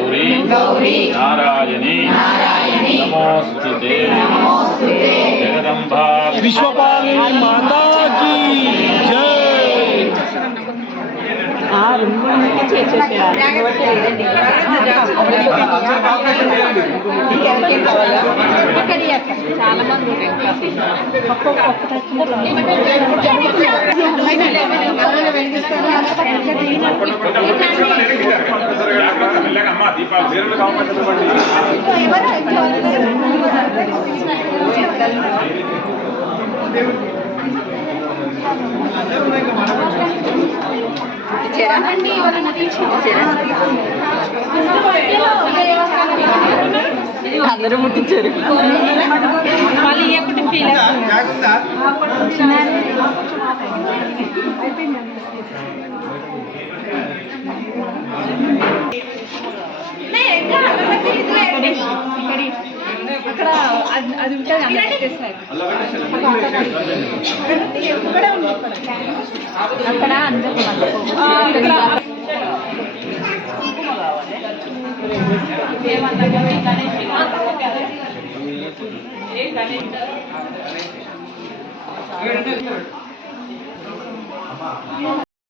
गौरी नारायणी नमोस्तुते जगदम्बा विश्वपालिनी माता की जय। చాలా మంది అందరూ ముట్టించారు వాళ్ళు ఇవ్వకుండా ఫీల్ అక్కడ అది ఉంటుంది అక్కడ అందరూ